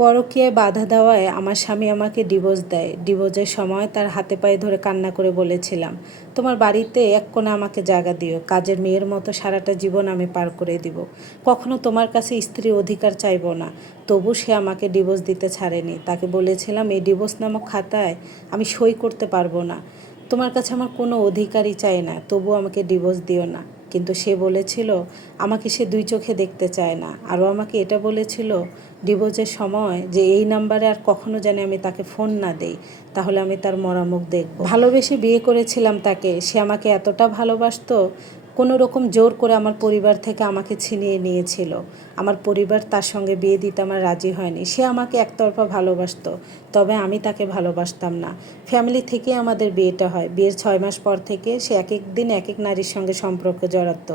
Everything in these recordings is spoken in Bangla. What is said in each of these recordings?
পরকীয়ায় বাধা দেওয়ায় আমার স্বামী আমাকে ডিভোর্স দেয়। ডিভোর্সের সময় তার হাতে পায়ে ধরে কান্না করে বলেছিলাম, তোমার বাড়িতে এক কোণে আমাকে জায়গা দিও, কাজের মেয়ের মতো সারাটা জীবন আমি পার করে দিব, কখনো তোমার কাছে স্ত্রী অধিকার চাইব না। তবু সে আমাকে ডিভোর্স দিতে ছাড়েনি। তাকে বলেছিলাম, এই ডিভোর্স নামক খাতায় আমি সই করতে পারবো না, তোমার কাছে আমার কোনো অধিকারই চাই না, তবু আমাকে ডিভোর্স দিও না। কিন্তু সে বলেছিল আমাকে সে দুই চোখে দেখতে চায় না। আরও আমাকে এটা বলেছিল ডিভোর্সের সময় যে এই নাম্বারে আর কখনো জানি আমি তাকে ফোন না দেই, তাহলে আমি তার মরামুখ দেখব। ভালোবেসে বিয়ে করেছিলাম তাকে, সে আমাকে এতটা ভালোবাসতো, কোনো রকম জোর করে আমার পরিবার থেকে আমাকে ছিনিয়ে নিয়েছিল। আমার পরিবার তার সঙ্গে বিয়ে দিতে আমার রাজি হয়নি। সে আমাকে একতরফা ভালোবাসতো, তবে আমি তাকে ভালোবাসতাম না। ফ্যামিলি থেকে আমাদের বিয়েটা হয়। বিয়ের 6 মাস পর থেকে সে এক এক দিন এক এক নারীর সঙ্গে সম্পর্ক জড়াতো।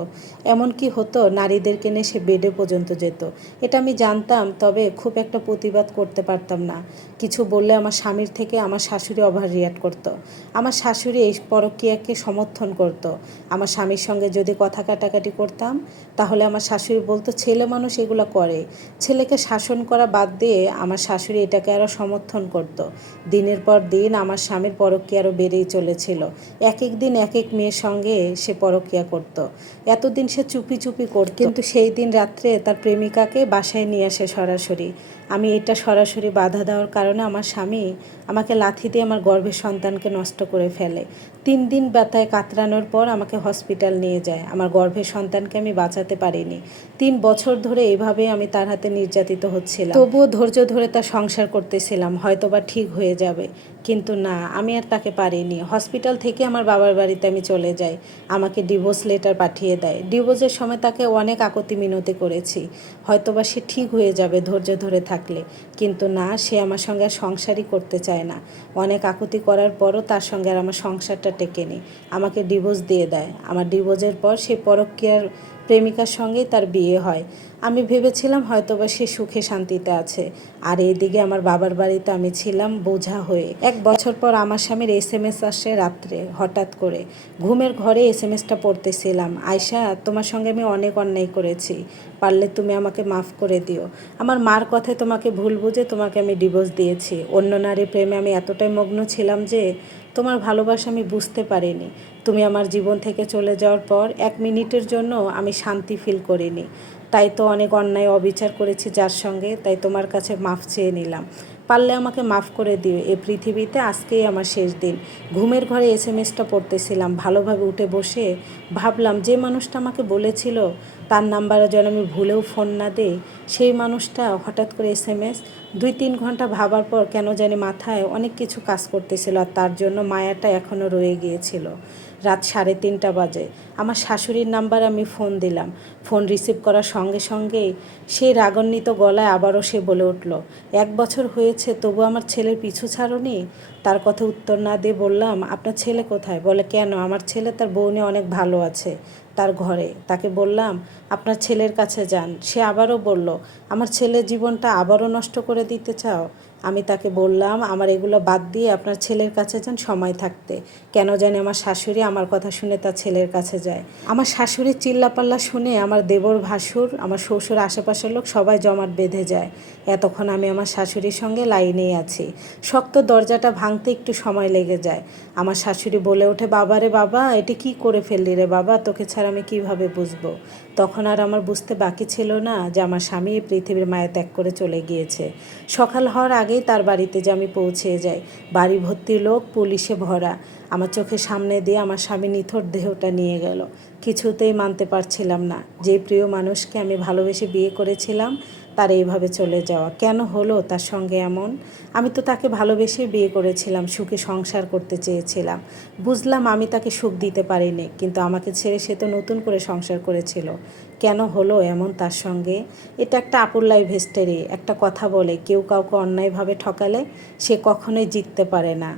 এমন কি হতো, নারীদেরকে নিয়ে সে বেডে পর্যন্ত যেত। এটা আমি জানতাম, তবে খুব একটা প্রতিবাদ করতে পারতাম না। কিছু বললে আমার স্বামীর থেকে আমার শাশুড়ি ওভার রিয়াক্ট করতো। আমার শাশুড়ি এই পরকীয়াকে সমর্থন করতো। আমার স্বামীর সঙ্গে যদি কথা কাটাকাটি করতাম, তাহলে আমার শাশুড়ি বলতো ছেলে মানুষ এগুলো করে। ছেলেকে শাসন করা বাদ দিয়ে আমার শাশুড়ি এটাকে আরও সমর্থন করত। দিনের পর দিন আমার স্বামীর পরকীয়া আরও বেড়েই চলেছিল। এক এক দিন এক এক মেয়ের সঙ্গে সে পরকীয়া করত। এতদিন সে চুপি চুপি করত, কিন্তু সেই দিন রাত্রে তার প্রেমিকাকে বাসায় নিয়ে আসে সরাসরি। আমি এটা সরাসরি বাধা দেওয়ার কারণে আমার স্বামী আমাকে লাথি দিয়ে আমার গর্ভের সন্তানকে নষ্ট করে ফেলে। 3 দিন ব্যথায় কাতরানোর পর আমাকে হসপিটাল নিয়ে যায়। আমার গর্ভের সন্তানকে আমি বাঁচাতে পারিনি। 3 বছর ধরে এভাবে আমি তার হাতে নির্যাতিত হচ্ছিলাম। তবুও ধৈর্য ধরে তার সংসার করতেছিলাম, হয়তোবা ঠিক হয়ে যাবে। কিন্তু না, আমি আর তাকে পারিনি। হসপিটাল থেকে আমার বাবার বাড়িতে আমি চলে যাই। আমাকে ডিভোর্স লেটার পাঠিয়ে দেয়। ডিভোর্সের সময় তাকে অনেক আকুতি মিনতি করেছি, হয়তোবা সে ঠিক হয়ে যাবে ধৈর্য ধরে থাকলে। কিন্তু না, সে আমার সঙ্গে আর সংসারই করতে চায় না। অনেক আকুতি করার পরও তার সঙ্গে আর আমার সংসারটা টেকেনি। আমাকে ডিভোর্স দিয়ে দেয়। আমার ডিভোর্সের পর সে পরকীয়ার প্রেমিকার সঙ্গেই তার বিয়ে হয়। আমি ভেবেছিলাম হয়তোবা সে সুখে শান্তিতে আছে। আর এইদিকে আমার বাবার বাড়িতে আমি ছিলাম বোঝা হয়ে। 1 বছর পর আমার স্বামীর SMS আসে রাত্রে, হঠাৎ করে। ঘুমের ঘরে SMS-টা পড়তেছিলাম, আয়শা, তোমার সঙ্গে আমি অনেক অন্যায় করেছি, পারলে তুমি আমাকে মাফ করে দিও। আমার মার কথায় তোমাকে ভুল বুঝে তোমাকে আমি ডিভোর্স দিয়েছি। অন্য নারীর প্রেমে আমি এতটাই মগ্ন ছিলাম যে তোমার ভালোবাসা আমি বুঝতে পারিনি। তুমি আমার জীবন থেকে চলে যাওয়ার পর 1 মিনিটের জন্য আমি শান্তি ফিল করিনি। তাই তো অনেক অন্যায় অবিচার করেছি যার সঙ্গে, তাই তোমার কাছে মাফ চেয়ে নিলাম। পারলে আমাকে মাফ করে দিও। এই পৃথিবীতে আজকেই আমার শেষ দিন। ঘুমের ঘরে SMS-টা পড়তেছিলাম, ভালোভাবে উঠে বসে ভাবলাম যে মানুষটা আমাকে বলেছিল তার নাম্বারে যেন আমি ভুলেও ফোন না দেই, সেই মানুষটা হঠাৎ করে SMS। 2-3 ঘন্টা ভাবার পর কেন জানি মাথায় অনেক কিছু কাজ করতেছিল, আর তার জন্য মায়াটা এখনও রয়ে গিয়েছিল। রাত 3:30 বাজে। আমার শাশুড়ির নাম্বারে আমি ফোন দিলাম। ফোন রিসিভ করার সঙ্গে সঙ্গেই সেই রাগান্বিত গলায় আবারও সে বলে উঠল, 1 বছর হয়েছে তবু আমার ছেলের পিছু ছাড়োনি? তার কথা উত্তর না দিয়ে বললাম, আপনার ছেলে কোথায়? বলে, কেন? আমার ছেলে তার বউ নিয়ে অনেক ভালো আছে তার ঘরে। তাকে বললাম, আপনার ছেলের কাছে যান। সে আবারও বলল, আমার ছেলের জীবনটা আবারও নষ্ট করে দিতে চাও? আমি তাকে বললাম, আমার এগুলো বাদ দিয়ে আপনার ছেলের কাছে যান সময় থাকতে। কেন জানি আমার শাশুড়ি আমার কথা শুনে তার ছেলের কাছে যায়। আমার শাশুড়ির চিল্লাপাল্লা শুনে আমার দেবর, ভাসুর, আমার শ্বশুর, আশেপাশের লোক সবাই জমাট বেঁধে যায়। এতক্ষণ আমি আমার শাশুড়ির সঙ্গে লাইনেই আছি। শক্ত দরজাটা ভাঙতে একটু সময় লেগে যায়। আমার শাশুড়ি বলে ওঠে, বাবা রে বাবা, এটি কি করে ফেললি রে বাবা, তোকে ছাড়া আমি কিভাবে বুঝবো? তখন আর আমার বুঝতে বাকি ছিল না যে আমার স্বামী এই পৃথিবীর মায়া ত্যাগ করে চলে গিয়েছে। সকাল হওয়ার আগেই তার বাড়িতে যে আমি পৌঁছে যাই। বাড়ি ভর্তি লোক, পুলিশে ভরা। আমার চোখের সামনে দিয়ে আমার স্বামী নিথর দেহটা নিয়ে গেল। কিছুতেই মানতে পারছিলাম না যে প্রিয় মানুষকে আমি ভালোবেসে বিয়ে করেছিলাম তার এইভাবে চলে যাওয়া। কেন হলো তার সঙ্গে এমন? আমি তো তাকে ভালোবেসে বিয়ে করেছিলাম, সুখে সংসার করতে চেয়েছিলাম। বুঝলাম আমি তাকে সুখ দিতে পারিনি, কিন্তু আমাকে ছেড়ে সে তো নতুন করে সংসার করেছিল। কেন হলো এমন তার সঙ্গে? এটা একটা আপুর লাইফ হিস্টোরি। একটা কথা বলে, কেউ কাউকে অন্যায়ভাবে ঠকালে সে কখনোই জিততে পারে না।